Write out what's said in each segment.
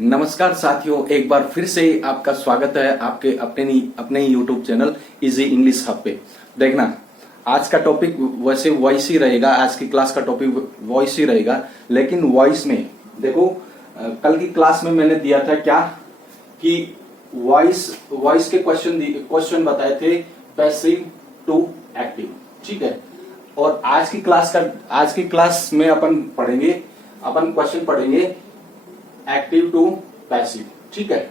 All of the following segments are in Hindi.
नमस्कार साथियों, एक बार फिर से आपका स्वागत है आपके अपने ही YouTube channel easy English hub पे। देखना, आज का टॉपिक वैसे वॉइस ही रहेगा। आज की क्लास का टॉपिक वॉइस ही रहेगा, लेकिन वॉइस में देखो, कल की क्लास में मैंने दिया था क्या कि वॉइस के क्वेश्चन बताए थे पैसिव टू एक्टिव, ठीक है। और आज की क्लास में अपन क्वेश्चन पढ़ेंगे एक्टिव टू पैसिव, ठीक है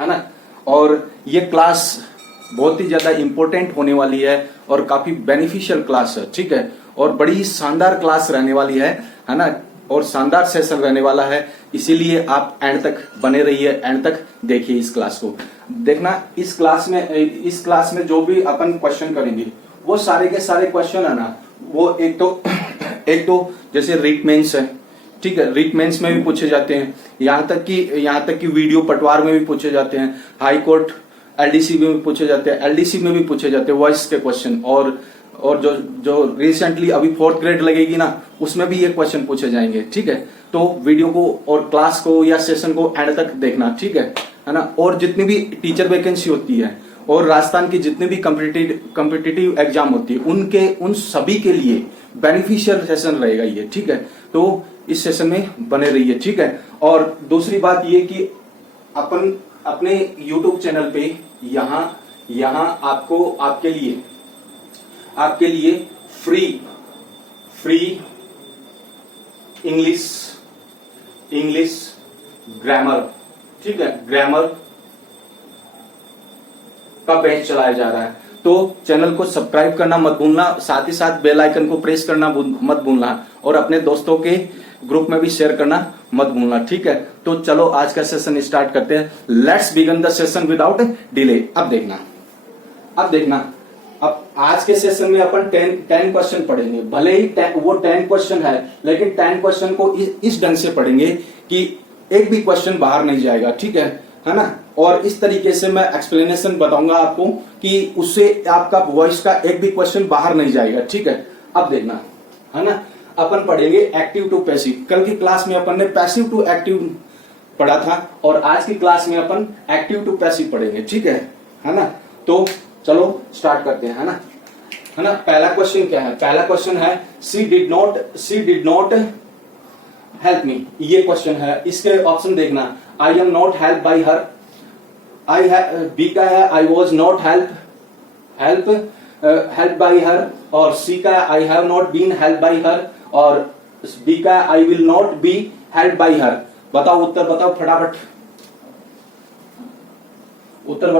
ना। और ये क्लास बहुत ही ज्यादा इंपॉर्टेंट होने वाली है और काफी बेनिफिशियल क्लास है, ठीक है। और बड़ी शानदार क्लास रहने वाली है ना, और शानदार सेशन रहने वाला है। इसीलिए आप एंड तक बने रहिए, एंड तक देखिए इस क्लास को। देखना, इस क्लास में जो भी अपन क्वेश्चन करेंगे वो सारे के सारे क्वेश्चन है ना, वो एक तो जैसे रीट मेंस है, ठीक है। रीट मेंस में भी पूछे जाते हैं, यहाँ तक कि वीडियो पटवार में भी पूछे जाते हैं, हाई कोर्ट एलडीसी में भी पूछे जाते हैं, एलडीसी में भी पूछे जाते हैं वॉइस के क्वेश्चन। और जो रिसेंटली अभी 4th ग्रेड लगेगी ना, उसमें भी ये क्वेश्चन पूछे जाएंगे, ठीक है। तो वीडियो को और क्लास को या सेशन को एंड तक देखना, ठीक है ना। और जितनी भी टीचर वैकेंसी होती है और राजस्थान की जितनी भी कॉम्पिटिटिव एग्जाम होती है, उन सभी के लिए बेनिफिशियल सेशन रहेगा ये, ठीक है। तो इस सेशन में बने रहिए, ठीक है। और दूसरी बात ये कि अपन अपने YouTube चैनल पे यहाँ आपको आपके लिए फ्री इंग्लिश ग्रामर, ठीक है, ग्रामर का बैच चलाया जा रहा है। तो चैनल को सब्सक्राइब करना मत भूलना, साथ ही साथ बेल आइकन को प्रेस करना मत भूलना, और अपने दोस्तों के ग्रुप में भी शेयर करना मत भूलना, ठीक है। तो चलो आज का सेशन स्टार्ट करते हैं। Let's begin the session without delay. अब देखना, अब आज के सेशन में अपन 10 क्वेश्चन पढ़ेंगे। भले ही वो 10 क्वेश्चन है, लेकिन 10 क्वेश्चन को इस ढंग से पढ़ेंगे कि एक भी क्वेश्चन बाहर नहीं जाएगा, ठीक है ना। और इस तरीके से मैं एक्सप्लेनेशन बताऊंगा आपको कि उससे आपका वॉइस का एक भी क्वेश्चन बाहर नहीं जाएगा, ठीक है। अब देखना, है ना, अपन पढ़ेंगे एक्टिव टू पैसिव। कल की क्लास में अपन ने पैसिव टू एक्टिव पढ़ा था, और आज की क्लास में अपन एक्टिव टू पैसिव पढ़ेंगे, ठीक है ना। तो चलो स्टार्ट करते हैं, है ना। पहला क्वेश्चन क्या है? पहला क्वेश्चन है she did not help me. ये क्वेश्चन है। इसके ऑप्शन देखना, I am not help by her, B का है I was not help by her, और सी का I have not been help by her, और बी का I will not be help by her. बताओ, उत्तर बताओ फटाफट, उत्तर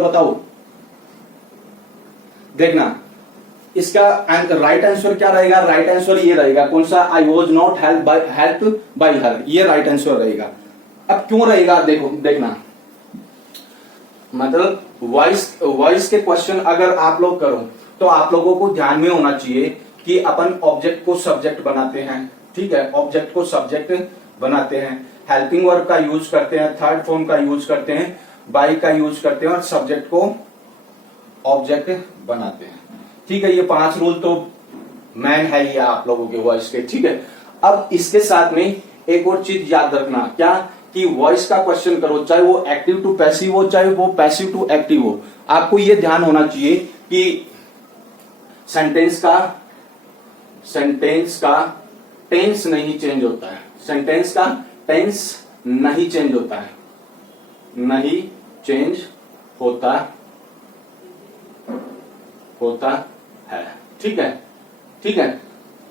बताओ। देखना, इसका राइट आंसर क्या रहेगा? राइट आंसर ये रहेगा, कौन सा? आई वॉज नॉट हेल्प बाई हर, ये राइट आंसर रहेगा। अब क्यों रहेगा? देखना, मतलब वॉइस के क्वेश्चन अगर आप लोग करो तो आप लोगों को ध्यान में होना चाहिए कि अपन ऑब्जेक्ट को सब्जेक्ट बनाते हैं, ठीक है। ऑब्जेक्ट को सब्जेक्ट बनाते हैं, हेल्पिंग वर्ब का यूज करते हैं, थर्ड फॉर्म का यूज करते हैं, बाई का यूज करते हैं, और सब्जेक्ट को ऑब्जेक्ट बनाते हैं, ठीक है। ये 5 रूल तो मैन है ये आप लोगों के वॉइस के, ठीक है। अब इसके साथ में एक और चीज याद रखना, क्या कि वॉइस का क्वेश्चन करो, चाहे वो एक्टिव टू पैसिव हो, चाहे वो पैसिव टू एक्टिव हो, आपको ये ध्यान होना चाहिए कि सेंटेंस का टेंस नहीं चेंज होता है। सेंटेंस का टेंस नहीं चेंज होता है, नहीं चेंज होता है, ठीक है।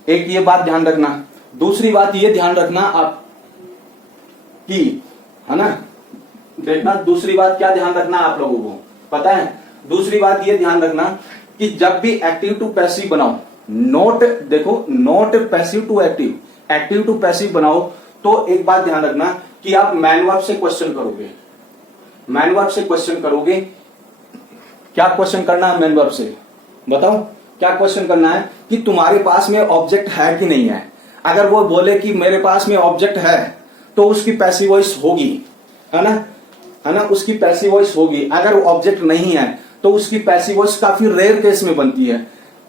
एक ये बात ध्यान रखना। दूसरी बात ये ध्यान रखना आप कि, है ना, देखना, दूसरी बात क्या ध्यान रखना आप लोगों को पता है? दूसरी बात ये ध्यान रखना कि जब भी एक्टिव टू पैसिव बनाओ, not passive to active, active to passive बनाओ, तो एक बात ध्यान रखना कि आप मैन वर्ब से क्वेश्चन करोगे। क्या क्वेश्चन करना है मैन वर्ब से? बताओ, क्या क्वेश्चन करना है कि तुम्हारे पास में ऑब्जेक्ट है कि नहीं है। अगर वो बोले कि मेरे पास में ऑब्जेक्ट है, तो उसकी पैसिव वॉइस होगी, है ना, उसकी पैसिव वॉइस होगी। अगर ऑब्जेक्ट नहीं है तो उसकी पैसिव वॉइस काफी रेयर केस में बनती है।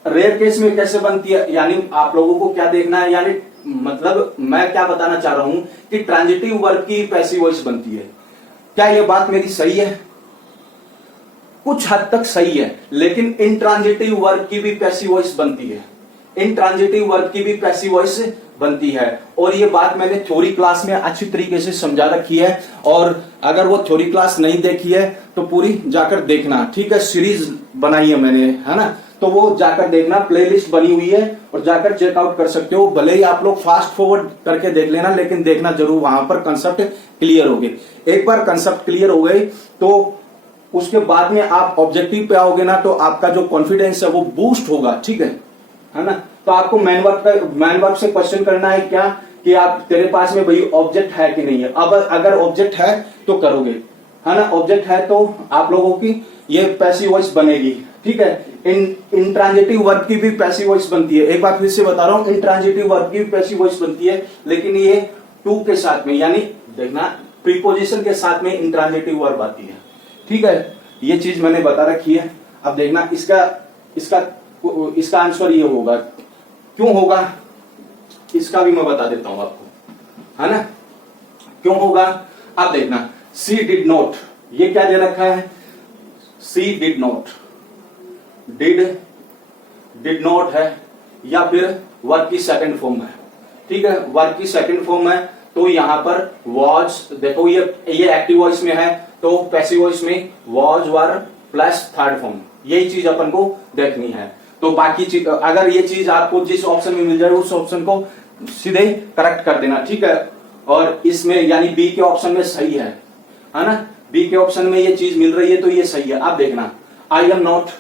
रेयर केस में कैसे बनती है, यानी आप लोगों को क्या देखना है, यानी मतलब मैं क्या बताना चाह रहा हूं कि ट्रांजिटिव वर्ब की पैसिव वॉइस बनती है। क्या ये बात मेरी सही है? कुछ हद तक सही है, लेकिन इंट्रांजिटिव वर्ब की भी पैसिव वॉइस बनती है। इंट्रांजिटिव वर्ब की भी पैसिव वॉइस बनती है, और ये बात मैंने थ्योरी क्लास में अच्छी तरीके से समझा रखी है। और अगर वो थ्योरी क्लास नहीं देखी है तो पूरी जाकर देखना, ठीक है। सीरीज बनाई है मैंने, है ना, तो वो जाकर देखना, प्लेलिस्ट बनी हुई है और जाकर चेकआउट कर सकते हो। भले ही आप लोग फास्ट फॉरवर्ड करके देख लेना, लेकिन देखना जरूर, वहां पर कंसेप्ट क्लियर हो गए। एक बार कंसेप्ट क्लियर हो गए तो उसके बाद में आप ऑब्जेक्टिव पे आओगे ना, तो आपका जो कॉन्फिडेंस है वो बूस्ट होगा, ठीक है ना। तो आपको मैन वर्ब से क्वेश्चन करना है क्या, कि आप तेरे पास में भाई ऑब्जेक्ट है कि नहीं है। अब अगर ऑब्जेक्ट है तो करोगे, है ना, ऑब्जेक्ट है तो आप लोगों की ये पैसिव वॉइस बनेगी, ठीक है। इंट्रांजिटिव वर्ब की भी पैसिव वॉइस बनती है। एक बार फिर से बता रहा हूं, इंट्रांजिटिव वर्ब की भी पैसिव वॉइस बनती है, लेकिन ये टू के साथ में, यानी देखना प्रीपोजिशन के साथ में इंट्रांजिटिव वर्ब आती है, ठीक है। ये चीज मैंने बता रखी है। अब देखना इसका आंसर ये होगा। क्यों होगा इसका भी मैं बता देता हूं आपको, है ना, क्यों होगा। अब देखना, सी डिड नॉट, ये क्या दे रखा है, सी डिड नॉट, डिड नॉट है, या फिर वर्ब की सेकंड फॉर्म है, ठीक है। वर्ब की सेकंड फॉर्म है तो यहां पर वॉज, देखो ये एक्टिव वॉइस में है, तो पैसिव वॉइस में was were plus third form, यही चीज अपन को देखनी है। तो बाकी चीज, अगर ये चीज आपको जिस ऑप्शन में मिल जाए उस ऑप्शन को सीधे करेक्ट कर देना, ठीक है। और इसमें यानी बी के ऑप्शन में सही है ना, बी के ऑप्शन में ये चीज मिल रही है तो ये सही है। अब देखना, आई एम नॉट,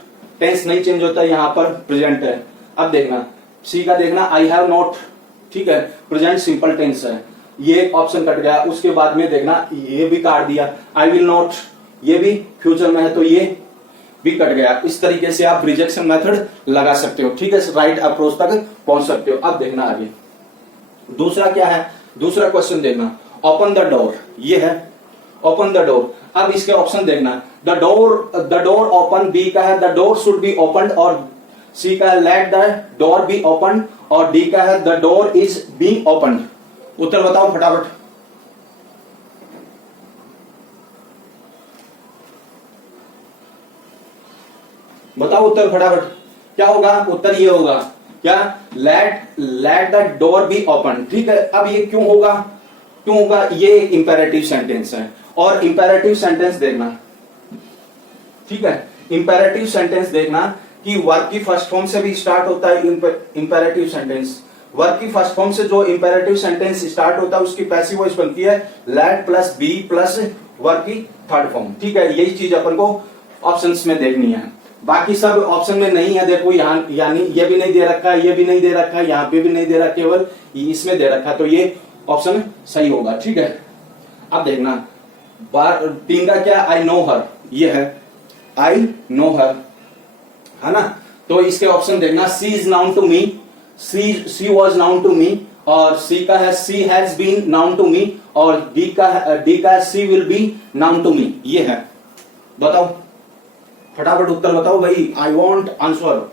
टेंस नहीं चेंज होता, यहां पर प्रेजेंट है। अब देखना सी का, देखना आई हैव नॉट, ठीक है, प्रेजेंट सिंपल टेंस है, ये ऑप्शन कट गया। उसके बाद में देखना ये भी काट दिया, आई विल नॉट, ये भी फ्यूचर में है तो ये भी कट गया। इस तरीके से आप रिजेक्शन मेथड लगा सकते हो, ठीक है, राइट अप्रोच तक पहुंच सकते हो। अब देखना आगे दूसरा क्या है, दूसरा क्वेश्चन देखना, ओपन द डोर, ये है ओपन द डोर। अब इसके ऑप्शन देखना, द डोर ओपन, बी का है the door should be open, और सी का है let the door be open, और डी का है the door is being open. उत्तर बताओ फटाफट। बताओ उत्तर फटाफट, क्या होगा उत्तर? ये होगा क्या, late the door be open, ठीक है। अब ये क्यों होगा, क्यों होगा, ये एक इंपेरेटिव सेंटेंस है, और इंपेरेटिव सेंटेंस देखना, ठीक है, इंपेरेटिव सेंटेंस देखना कि वर्ब की फर्स्ट फॉर्म से भी स्टार्ट होता है इंपेरेटिव सेंटेंस। वर्ब की फर्स्ट फॉर्म से जो इंपेरेटिव सेंटेंस स्टार्ट होता है उसकी पैसिव वॉइस बनती है let plus be plus verb की थर्ड फॉर्म, ठीक है। यही चीज अपन को ऑप्शंस में देखनी है, बाकी सब ऑप्शन में नहीं है। देखो यहाँ, यानी ये भी नहीं दे रखा है, ये भी नहीं दे रखा है, यहाँ पे भी नहीं दे रखा, केवल इसमें दे रखा, तो ये ऑप्शन सही होगा, ठीक है। अब देखना तीन का क्या, आई नो हर, ये है आई नो हर, है ना। तो इसके ऑप्शन देखना, she is known to me, she was known to me, और सी का है she has been known to me, और डी का है she will be known to me, ये है। बताओ फटाफट उत्तर बताओ भाई, आई वॉन्ट आंसर।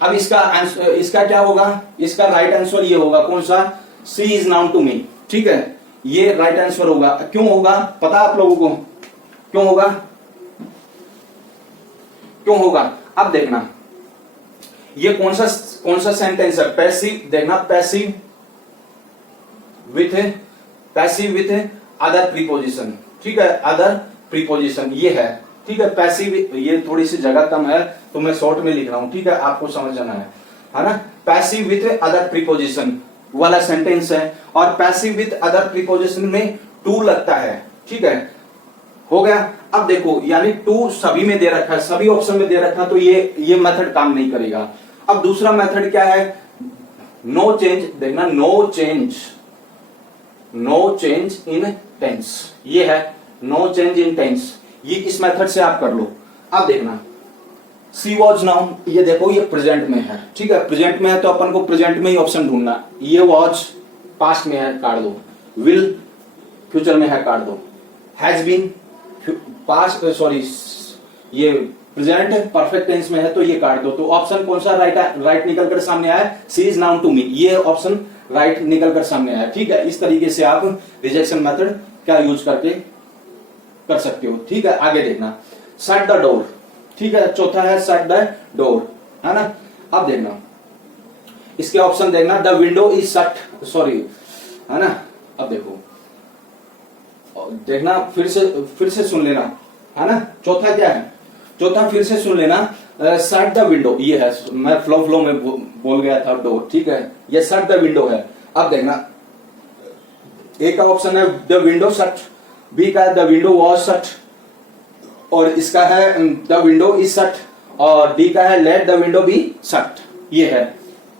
अब इसका क्या होगा, इसका राइट आंसर ये होगा, कौन सा, सी इज नाउन टू मी, ठीक है, ये राइट आंसर होगा। क्यों होगा पता आप लोगों को, क्यों होगा, क्यों होगा? अब देखना ये कौन सा सेंटेंस है, पैसिव, देखना पैसिव विथ अदर प्रीपोजिशन, ठीक है, अदर प्रीपोजिशन ये है, ठीक है। पैसिव, ये थोड़ी सी जगह कम है तो मैं शॉर्ट में लिख रहा हूं, ठीक है, आपको समझ जाना है ना। पैसिव विथ अदर प्रीपोजिशन वाला सेंटेंस है, और पैसिव विथ अदर प्रीपोजिशन में टू लगता है, ठीक है, हो गया। अब देखो यानी टू सभी में दे रखा है, सभी ऑप्शन में दे रखा है, तो ये मेथड काम नहीं करेगा। अब दूसरा मेथड क्या है, नो चेंज, देखना नो चेंज इन टेंस, ये है नो चेंज इन टेंस, ये इस मेथड से आप कर लो। अब देखना सी वॉज नाउन, ये देखो ये प्रेजेंट में है, ठीक है, प्रेजेंट में है तो अपन को प्रेजेंट में ही ऑप्शन ढूंढना। ये वॉज पास्ट में है, काट दो, विल फ्यूचर में है, काट दो, हैज बीन पास्ट, सॉरी ये प्रेजेंट परफेक्ट टेंस में है तो ये काट दो। तो ऑप्शन कौन सा राइट निकल कर सामने आया, सी इज नाउन टू मी, ये ऑप्शन राइट निकल कर सामने आया। ठीक है, इस तरीके से आप रिजेक्शन मेथड क्या यूज करके कर सकते हो। ठीक है, आगे देखना, शट द डोर। ठीक है, चौथा है शट द डोर, है ना। अब देखना इसके ऑप्शन देखना, the window is shut, sorry, है ना। अब देखो देखना, फिर से सुन लेना, है ना। चौथा क्या है, चौथा फिर से सुन लेना, शट द विंडो, ये है, मैं फ्लो में बोल गया था डोर। ठीक है, ये शट द विंडो है। अब देखना, ए का ऑप्शन है द विंडो शट, बी का है द विंडो वॉज शट, और इसका है द विंडो इज शट, और डी का है let the window be shut. ये है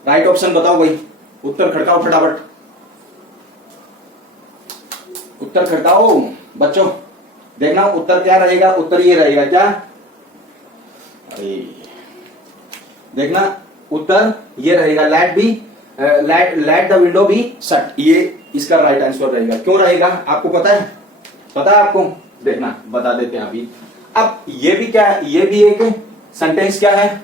राइट ऑप्शन, बताओ भाई, उत्तर खड़काओ फटाफट, उत्तर खड़काओ बच्चों। देखना उत्तर क्या रहेगा, उत्तर ये रहेगा क्या, देखना उत्तर ये रहेगा, let the window be shut, ये इसका राइट आंसर रहेगा। क्यों रहेगा आपको पता है, पता है आपको, देखना बता देते हैं अभी। अब ये भी क्या है, ये भी एक सेंटेंस क्या है,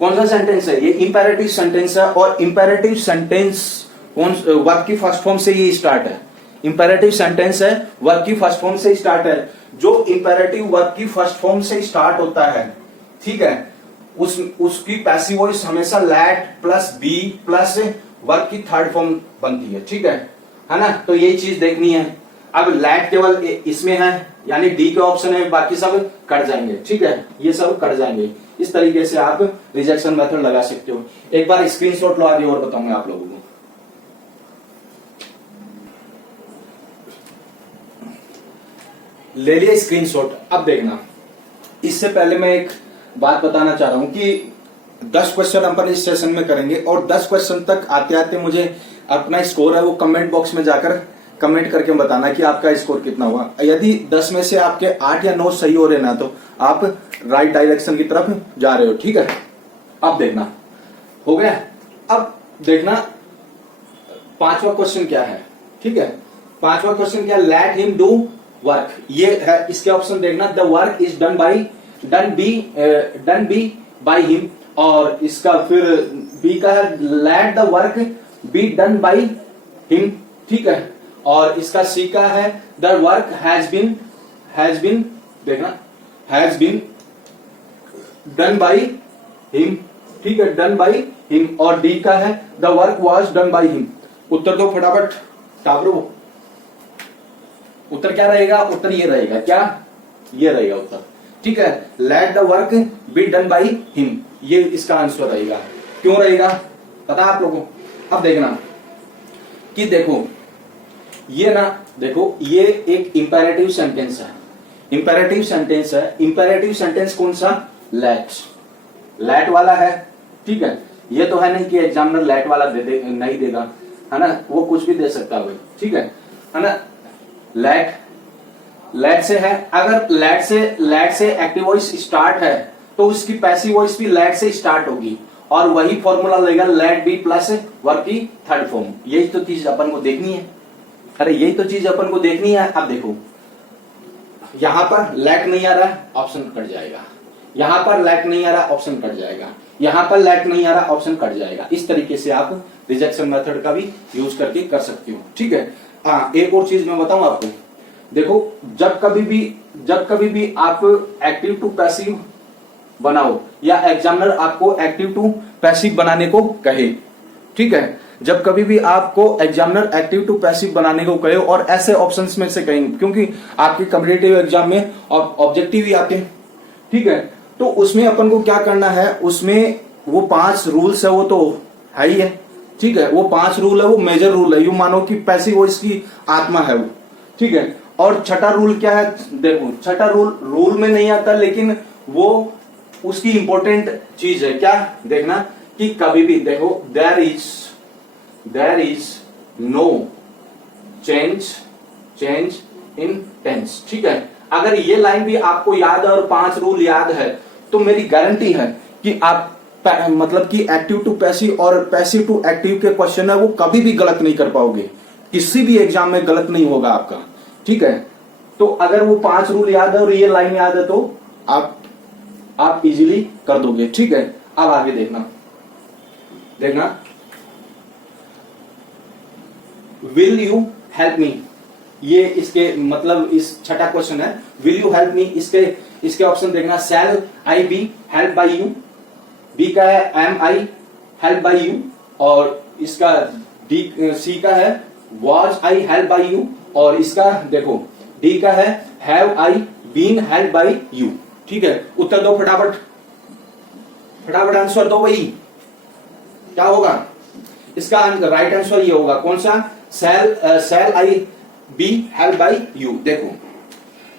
कौन सा सेंटेंस है, ये इंपेरेटिव सेंटेंस है, और इंपेरेटिव सेंटेंस कौन वर्ब की फर्स्ट फॉर्म से ये स्टार्ट है। इंपेरेटिव सेंटेंस है, वर्ब की फर्स्ट फॉर्म से स्टार्ट है। जो इंपेरेटिव वर्ब की फर्स्ट फॉर्म से स्टार्ट होता है, ठीक है, उसकी पैसिव वॉइस हमेशा let plus be plus verb की थर्ड फॉर्म बनती है। ठीक है ना। तो यही चीज देखनी है। अब लेट केवल इसमें है, यानी डी के ऑप्शन है, बाकी सब कट जाएंगे। ठीक है, ये सब कट जाएंगे। इस तरीके से आप रिजेक्शन मेथड लगा सकते हो। एक बार स्क्रीनशॉट लो, आगे और बताऊंगा आप लोगों को। ले लिया स्क्रीनशॉट। अब देखना, इससे पहले मैं एक बात बताना चाह रहा हूं कि 10 क्वेश्चन अपन इस सेशन में करेंगे, और 10 क्वेश्चन तक आते आते मुझे अपना स्कोर है वो कमेंट बॉक्स में जाकर कमेंट करके बताना कि आपका स्कोर कितना हुआ। यदि 10 में से आपके 8 या 9 सही हो रहे ना, तो आप राइट डायरेक्शन की तरफ जा रहे हो। ठीक है, अब देखना हो गया। अब देखना पांचवा क्वेश्चन क्या है। ठीक है, पांचवा क्वेश्चन क्या, लेट हिम डू वर्क, ये है। इसके ऑप्शन देखना, the work is done be by him, और इसका फिर बी का है let the work be done by him. ठीक है, और इसका सी का है द वर्क हैज बीन देखना, has been done by him. ठीक है, डन बाय हिम, और डी का है the work was done by him. उत्तर दो फटाफट टाबरो, उत्तर क्या रहेगा, उत्तर ये रहेगा क्या, ये रहेगा उत्तर। ठीक है, let the work be done by him, ये इसका आंसर रहेगा। क्यों रहेगा पता है आप लोगों को। अब देखना कि देखो ये ना, देखो ये एक इंपेरेटिव सेंटेंस है, इंपेरेटिव सेंटेंस है। इंपेरेटिव सेंटेंस कौन सा, लेट वाला है। ठीक है, ये तो है नहीं कि एग्जामिनर लेट वाला नहीं देगा, है ना, वो कुछ भी दे सकता है। ठीक है ना। लेट से है, अगर लेट से एक्टिव वॉइस स्टार्ट है तो उसकी पैसिव वॉइस भी लेट से स्टार्ट होगी, और वही फॉर्मूला लगेगा लेट बी प्लस वर्ब की थर्ड फॉर्म। यही तो चीज अपन को देखनी है, अरे यही तो चीज अपन को देखनी है। अब देखो यहां पर लेट नहीं आ रहा है, ऑप्शन कट जाएगा। यहां पर लेट नहीं आ रहा, ऑप्शन कट जाएगा। यहां पर लेट नहीं आ रहा, ऑप्शन कट जाएगा। इस तरीके से आप रिजेक्शन मेथड का भी यूज करके कर सकते हो। ठीक है, एक और चीज मैं बताऊं आपको, देखो जब कभी भी आप एक्टिव टू पैसिव बनाओ, या एग्जामिनर आपको एक्टिव टू पैसिव बनाने को कहे, ठीक है, जब कभी भी आपको एग्जामिनर एक्टिव टू पैसिव बनाने को कहे और ऐसे ऑप्शंस में से कहेंगे, क्योंकि आपके कॉम्पिटिटिव एग्जाम में ऑब्जेक्टिव ही आते हैं। ठीक है, तो उसमें अपन को क्या करना है, उसमें वो 5 रूल्स है, वो तो है ही है। ठीक है, वो 5 रूल है, वो मेजर रूल है। यूं मानो कि पैसिव वॉइस की आत्मा है वो। ठीक है, और छठा रूल क्या है, देखो छठा रूल में नहीं आता, लेकिन वो उसकी इंपॉर्टेंट चीज है। क्या देखना कि कभी भी देखो there is no change in tense. ठीक है, अगर ये लाइन भी आपको याद है और 5 रूल याद है, तो मेरी गारंटी है कि आप मतलब कि एक्टिव टू पैसिव और पैसिव टू एक्टिव के क्वेश्चन है वो कभी भी गलत नहीं कर पाओगे, किसी भी एग्जाम में गलत नहीं होगा आपका। ठीक है, तो अगर वो 5 रूल याद है और ये लाइन याद है, तो आप आप इजीली कर दोगे। ठीक है, अब आगे देखना विल यू हेल्प मी, ये इसके मतलब इस छठा क्वेश्चन है, विल यू हेल्प मी। इसके ऑप्शन देखना, shall I be help by you, B का है am I help by you, और इसका डी सी का है was I help by you, और इसका देखो डी का है have I been help by you. ठीक है, उत्तर दो फटाफट आंसर दो भाई, क्या होगा इसका राइट आंसर ये होगा, कौन सा, शैल I be help by you. देखो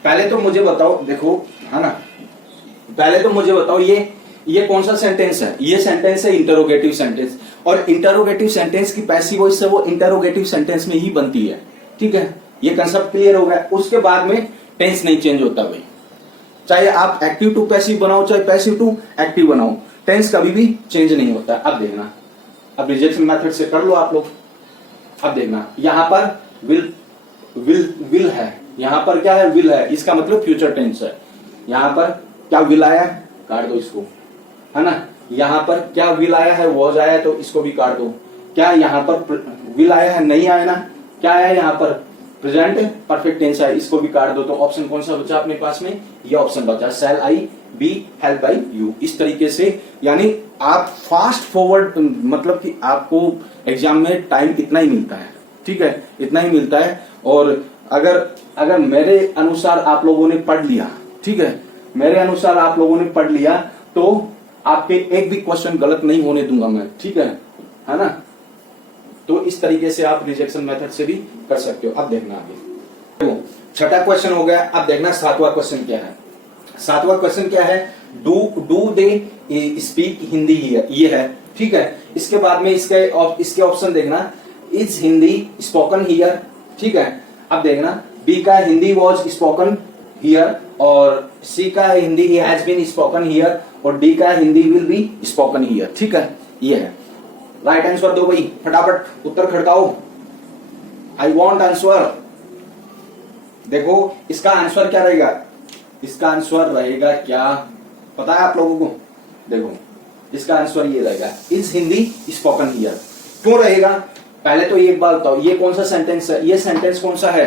पहले तो मुझे बताओ, देखो है ना, पहले तो मुझे बताओ ये कौन सा सेंटेंस है, ये सेंटेंस है इंटरोगेटिव सेंटेंस, और इंटरोगेटिव सेंटेंस की पैसिव वॉइस है वो इंटरोगेटिव सेंटेंस में ही बनती है। ठीक है, ये कंसेप्ट क्लियर हो गया। उसके बाद में टेंस नहीं चेंज होता भाई, चाहे आप एक्टिव टू पैसिव बनाओ चाहे पैसिव टू एक्टिव बनाओ, टेंस कभी भी चेंज नहीं होता। अब देखना, अब रिजेक्शन मेथड से कर लो आप लोग। अब देखना यहां पर विल है, यहां पर क्या है, विल है, इसका मतलब फ्यूचर टेंस है। यहां पर क्या विल आया, काट दो इसको, है ना। यहां पर क्या विल आया है, वॉज आया है, तो इसको भी काट दो। क्या यहां पर विल आया है, नहीं आया ना, क्या आया यहां पर प्रेजेंट परफेक्ट टेंस है, इसको भी काट दो। तो ऑप्शन कौन सा बचा अपने पास में, ये ऑप्शन बचा, शैल I be help by you. इस तरीके से यानी आप फास्ट फॉरवर्ड, मतलब कि आपको एग्जाम में टाइम इतना ही मिलता है। ठीक है, इतना ही मिलता है। और अगर मेरे अनुसार आप लोगों ने पढ़ लिया, ठीक है, मेरे अनुसार आप लोगों ने पढ़ लिया, तो आपके एक भी क्वेश्चन गलत नहीं होने दूंगा मैं। ठीक है ना। तो इस तरीके से आप रिजेक्शन मेथड से भी कर सकते हो। अब देखना आगे, छठा क्वेश्चन हो गया। अब देखना सातवां क्वेश्चन क्या है। सातवां क्वेश्चन क्या है, do they speak Hindi here, ये है। ठीक है, इसके बाद में इसके ऑप्शन देखना, इज हिंदी स्पोकन हियर। ठीक है, अब देखना बी का हिंदी वॉज स्पोकन हियर, और सी का Hindi has been spoken here, और डी का Hindi will be spoken here. ठीक है, ये है। राइट आंसर दो भाई, फटाफट उत्तर खड़काओ, आई वॉन्ट आंसर। देखो इसका आंसर क्या रहेगा, इसका आंसर रहेगा क्या पता है आप लोगों को, देखो इसका आंसर ये रहेगा, इज हिंदी स्पोकन हियर। क्यों रहेगा, पहले तो एक बात बताओ, ये कौन सा सेंटेंस है, ये सेंटेंस कौन सा है,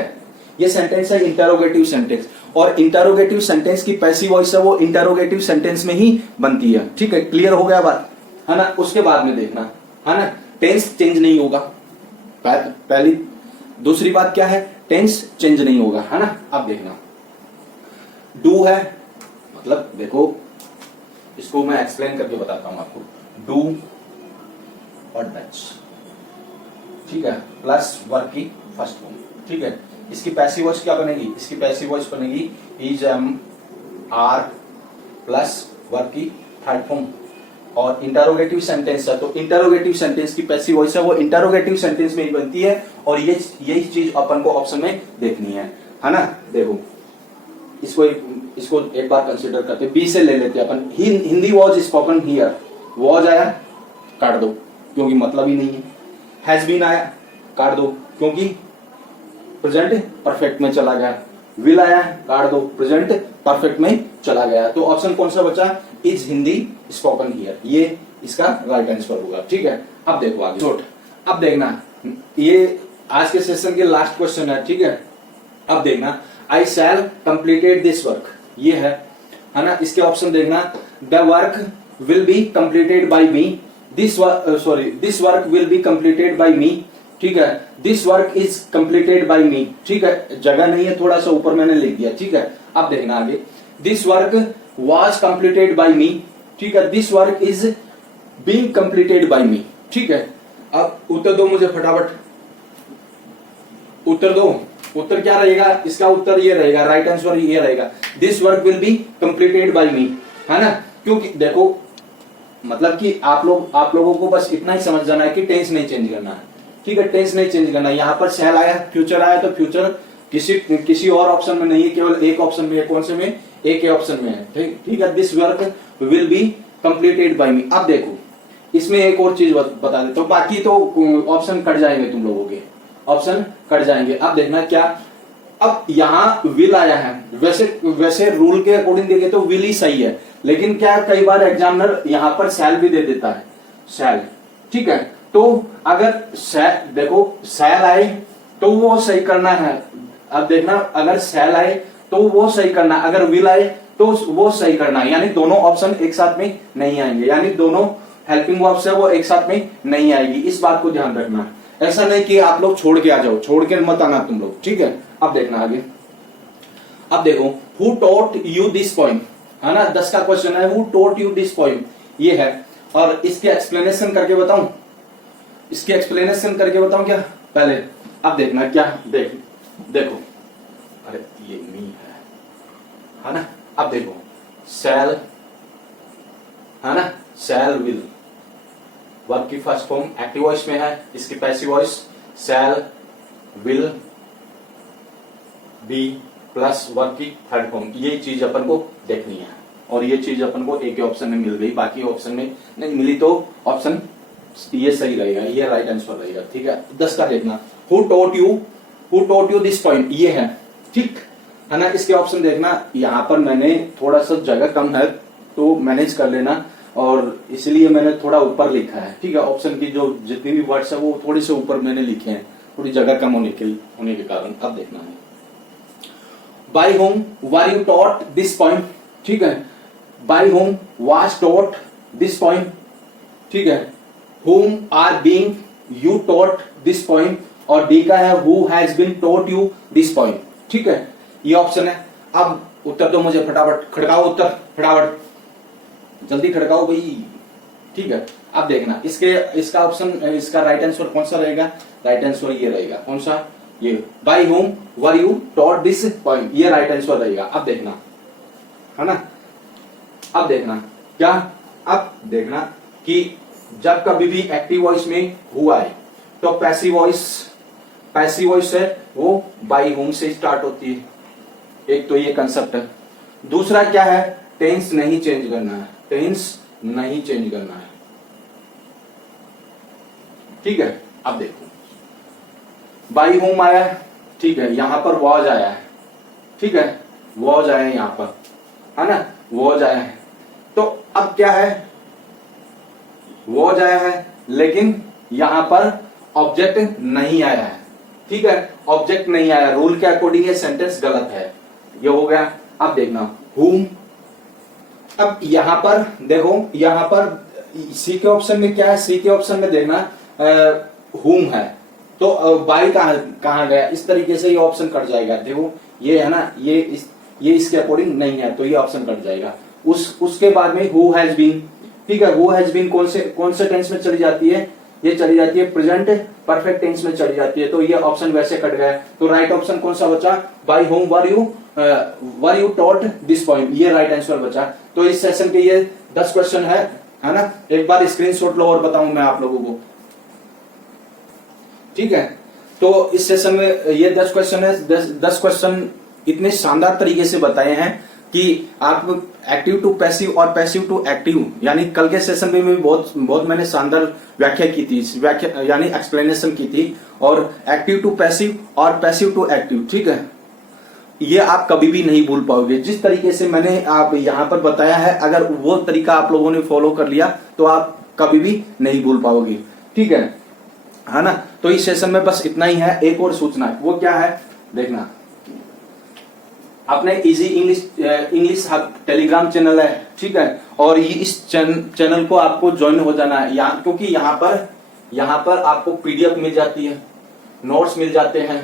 ये सेंटेंस है इंटरोगेटिव सेंटेंस, और इंटरोगेटिव सेंटेंस की पैसिव वॉइस है वो इंटरोगेटिव सेंटेंस में ही बनती है। ठीक है, क्लियर हो गया बात, है ना। उसके बाद में देखना, है ना, टेंस चेंज नहीं होगा, पहली। दूसरी बात क्या है, टेंस चेंज नहीं होगा, है ना। अब देखना डू है, मतलब देखो इसको मैं एक्सप्लेन करके बताता हूं आपको। डू और डच, ठीक है, प्लस वर्क की फर्स्ट फॉर्म। ठीक है, इसकी पैसिव वॉइस क्या बनेगी, इसकी पैसिव वॉइस बनेगी is am are plus work की थर्ड फॉर्म। और इंटरोगेटिव सेंटेंस है, तो इंटरोगेटिव सेंटेंस की पैसिव वॉइस है वो इंटरोगेटिव सेंटेंस में ही बनती है, और यही चीज अपन को ऑप्शन में देखनी है ना। देखो इसको एक बार कंसिडर करते, बी से ले लेते अपन, Hindi was spoken here, was आया काट दो क्योंकि मतलब ही नहीं है, हैज बीन आया काट दो क्योंकि प्रेजेंट परफेक्ट में चला गया, विल आया काट दो प्रेजेंट परफेक्ट में चला गया। तो ऑप्शन कौन सा बचा, इज हिंदी स्पोकन हियर, ये इसका राइट आंसर होगा। ठीक है, अब देखो आगे नोट। अब देखना ये आज के सेशन के लास्ट क्वेश्चन है। ठीक है, अब देखना I shall completed this work, ये है ना। इसके ऑप्शन देखना, the work will be completed by me, this work will be completed by me. ठीक है, this work is completed by me. ठीक है, जगह नहीं है, थोड़ा सा ऊपर मैंने लिख दिया। ठीक है, अब देखना आगे, this work was completed by me. ठीक है, this work is being completed by me. ठीक है, अब उत्तर दो मुझे फटाफट, उत्तर दो। उत्तर क्या रहेगा, इसका उत्तर ये रहेगा, राइट आंसर ये रहेगा, this work will be completed by me, है ना। क्योंकि देखो मतलब कि आप लोगों को बस इतना ही समझ जाना है कि टेंस नहीं चेंज करना है। ठीक है, टेंस नहीं चेंज करना है। यहाँ पर शैल आया, फ्यूचर आया, तो फ्यूचर किसी और ऑप्शन में नहीं है, केवल एक ऑप्शन में है। कौन से में, एक ही ऑप्शन में है। ठीक है, this work will be completed by me. अब देखो इसमें एक और चीज बता देता हूँ, बाकी तो ऑप्शन कट जाएंगे, तुम लोगों के ऑप्शन कट जाएंगे। अब देखना क्या, अब यहाँ विल आया है, वैसे रूल के अकॉर्डिंग देखे तो विल ही सही है, लेकिन क्या है, कई बार एग्जामिनर यहाँ पर शैल भी दे देता है, शैल। ठीक है, तो अगर देखो शैल आए तो वो सही करना है। अब देखना, अगर शैल आए तो वो सही करना, अगर विल आए तो वो सही करना है, यानी दोनों ऑप्शन एक साथ में नहीं आएंगे, यानी दोनों हेल्पिंग वर्ब्स है वो एक साथ में नहीं आएगी। इस बात को ध्यान रखना है, ऐसा नहीं कि आप लोग छोड़ के आ जाओ, छोड़ के मत आना तुम लोग। ठीक है, अब देखना आगे। अब देखो, who taught you this point, है ना, 10 का क्वेश्चन है, who taught you this point, ये है। और इसके एक्सप्लेनेशन करके बताऊं, इसके एक्सप्लेनेशन करके बताऊं क्या पहले? अब देखना क्या, देखो, अरे ये मी है ना। अब देखो, शैल, है ना, शैल विल, वर्ब की फर्स्ट फॉर्म एक्टिव वॉइस में है, इसकी passive voice shell will be plus verb की थर्ड फॉर्म। ये चीज अपन को देखनी है, और ये चीज अपन को एक ही ऑप्शन में मिल गई, बाकी ऑप्शन में नहीं मिली तो ऑप्शन ये सही रहेगा, ये राइट आंसर रहेगा। ठीक है, 10 का देखना, who taught you this point, ये है, ठीक है ना। इसके ऑप्शन देखना, यहाँ पर मैंने थोड़ा सा जगह कम है तो मैनेज कर लेना, और इसलिए मैंने थोड़ा ऊपर लिखा है। ठीक है, ऑप्शन की जो जितनी भी वर्ड्स है वो थोड़ी से ऊपर मैंने लिखे हैं, थोड़ी जगह कम होने के कारण। अब देखना है, by whom were you taught this point. ठीक है, by whom was taught this point. ठीक है, whom are being you taught this point, और डी का है who has been taught you this point। ठीक है, ये ऑप्शन है। अब उत्तर दो मुझे फटाफट, खड़काओ उत्तर फटाफट, जल्दी खड़काओ भाई। ठीक है, अब देखना, इसका ऑप्शन, इसका राइट आंसर कौन सा रहेगा? राइट आंसर ये रहेगा, कौन सा? ये by whom were you taught this point, ये राइट आंसर रहेगा। अब देखना, है ना, अब देखना क्या, अब देखना कि जब कभी भी एक्टिव वॉइस में हुआ है तो पैसिव वॉइस है वो बाय होम से स्टार्ट होती है। एक तो ये कंसेप्ट है। दूसरा क्या है, टेंस नहीं चेंज करना है, टेंस नहीं चेंज करना है। ठीक है, अब देखो, बाय होम आया है, ठीक है, यहां पर वॉज आया है। ठीक है, वॉज आया है यहां पर, है ना, वॉज आया है। तो अब क्या है, वॉज आया है लेकिन यहां पर ऑब्जेक्ट नहीं आया है। ठीक है, ऑब्जेक्ट नहीं आया, रूल के अकॉर्डिंग ये सेंटेंस गलत है, ये हो गया। अब देखना whom, अब यहां पर देखो, यहां पर सी के ऑप्शन में क्या है, सी के ऑप्शन में देखना whom है, तो बाई कहां गया, इस तरीके से ये ऑप्शन कट जाएगा। देखो ये है ना, ये इसके अकॉर्डिंग नहीं है तो ये ऑप्शन कट जाएगा। उसके बाद में who has been, ठीक है, who has been कौन से टेंस में चली जाती है, ये चली जाती है प्रेजेंट परफेक्ट टेंस में चली जाती है, तो ये ऑप्शन वैसे कट गया। तो राइट ऑप्शन कौन सा बचा, by whom were you taught this point, ये राइट आंसर बचा। तो इस सेशन के ये 10 क्वेश्चन है ना, एक बार स्क्रीनशॉट लो और बताऊं मैं आप लोगों को। ठीक है, तो इस सेशन में ये 10 क्वेश्चन है, 10 क्वेश्चन इतने शानदार तरीके से बताए हैं कि आप एक्टिव टू पैसिव और पैसिव टू एक्टिव, यानी कल के सेशन में भी बहुत मैंने शानदार व्याख्या की थी, व्याख्या यानी एक्सप्लेनेशन की थी, और एक्टिव टू पैसिव और पैसिव टू एक्टिव। ठीक है, ये आप कभी भी नहीं भूल पाओगे। जिस तरीके से मैंने आप यहां पर बताया है, अगर वो तरीका आप लोगों ने फॉलो कर लिया तो आप कभी भी नहीं भूल पाओगे। ठीक है ना। तो इस सेशन में बस इतना ही है। एक और सूचना, वो क्या है देखना, अपने easy English hub Telegram channel है। ठीक है, और ये इस चैनल को आपको ज्वाइन हो जाना है, क्योंकि यहाँ पर आपको पीडीएफ मिल जाती है, नोट्स मिल जाते हैं।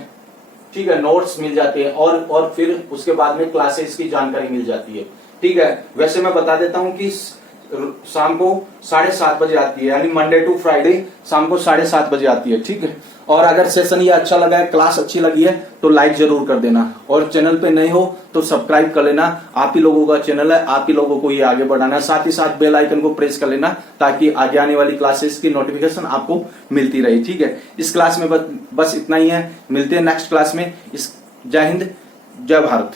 ठीक है, नोट्स मिल जाते हैं, और फिर उसके बाद में क्लासेस की जानकारी मिल जाती है। ठीक है, वैसे मैं बता देता हूँ कि शाम को 7:30 बजे आती है, यानी मंडे टू फ्राइडे शाम को 7:30 बजे आती है। ठीक है, और अगर सेशन ये अच्छा लगा है, क्लास अच्छी लगी है तो लाइक जरूर कर देना, और चैनल पे नए हो तो सब्सक्राइब कर लेना। आप ही लोगों का चैनल है, आप ही लोगों को ये आगे बढ़ाना है। साथ ही साथ बेल आइकन को प्रेस कर लेना ताकि आगे आने वाली क्लासेस की नोटिफिकेशन आपको मिलती रहे। ठीक है, इस क्लास में बस इतना ही है, मिलते हैं नेक्स्ट क्लास में। जय हिंद, जय भारत।